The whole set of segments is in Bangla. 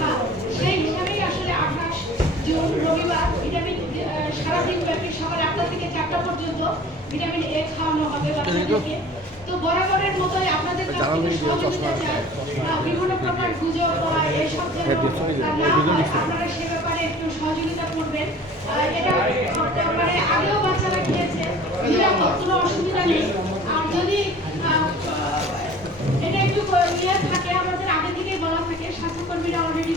কথা সেই হিসাবেই আসলে 28 জুন রবিবার ভিটামিন সারাদিন ব্যাপী সকাল 8টা থেকে 4টা পর্যন্ত ভিটামিন এ খাওয়ানো হবে বাচ্চাদেরকে। তো বরাবরের মতোই আপনাদের কাছ থেকে সহযোগিতা চাই, বিভিন্ন প্রকার গুজব এইসব যেন না হয়, আপনারা সে ব্যাপারে একটু সহযোগিতা করবেন। এটা মানে আগেও বাচ্চারা খেয়েছে, নিরাপদ, কোনো অসুবিধা নেই। আর যদি এটা একটু ইয়ে থাকে, আমাদের আগে থেকেই বলা থাকে, স্বাস্থ্যকর্মীরা অলরেডি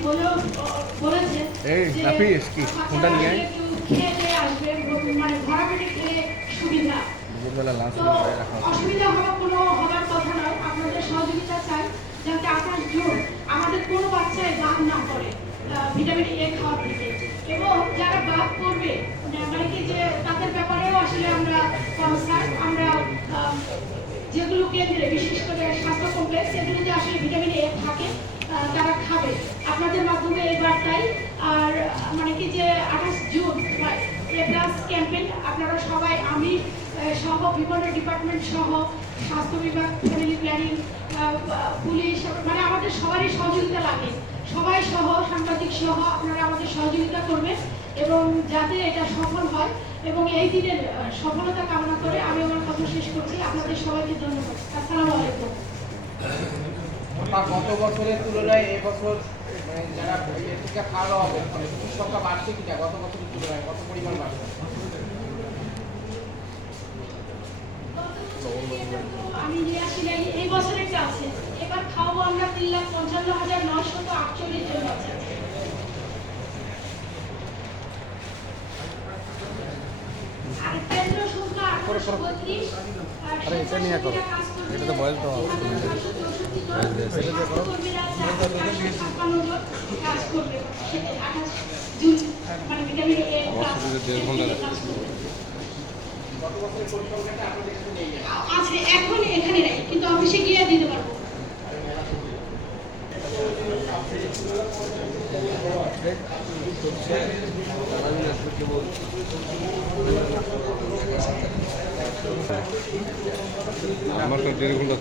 বলেছে যে একটু খেয়ে দিয়ে আসবে, মানে ভরা পেটে খেলে সুবিধা। তো অসুবিধা হবার কথা নয়, আপনাদের সহযোগিতা চাই যাতে 28 জুন আমাদের কোনো বাচ্চায় বাদ না করে ভিটামিন এ খাওয়ার থেকে। এবং যারা বাদ করবে মানে কি যে তাদের ব্যাপারেও আসলে আমরা কনসার্ন, আমরা যেগুলো কেন্দ্রে বিশেষ করে স্বাস্থ্য কমপ্লেক্স এগুলোতে আসলে ভিটামিন এ থাকে তারা খাবে। আপনাদের মাধ্যমে এই বার্তাই। আর মানে কি যে 28 জুন এ প্লাস ক্যাম্পেইন আপনারা সবাই, আমি সহ বিভিন্ন ডিপার্টমেন্ট সহ স্বাস্থ্য বিভাগ, ফ্যামিলি প্ল্যানিং, পুলিশ, মানে আমাদের সবারই সহযোগিতা লাগে। সবাই সহ, সাংবাদিক সহ আপনারা আমাদের সহযোগিতা করবেন এবং যাতে এটা সফল হয়। এবং এই দিনের সফলতা কামনা করে আমি আমার কথা শেষ করছি। আপনাদের সবাইকে ধন্যবাদ। আসসালামু আলাইকুম। গত বছরের তুলনায় এবছর যারা টিকা খাওয়া হবে সংখ্যা বাড়ছে কিনা, গত বছরের তুলনায় কত পরিমাণ বাড়ছে? আমি নিয়ে আসি নাই, এই বছরের আছে। এবার খাওয়াবো আমরা 3,55,948 জন বাচ্চা। আর কেন্দ্র সংখ্যা 832। আরে এটা নিয়ে করো, এটা তো বয়স তো আছে এখন এখানে নেই, কিন্তু অফিসে গিয়ে দিতে পারবো। আমার তো 1.5 ঘন্টা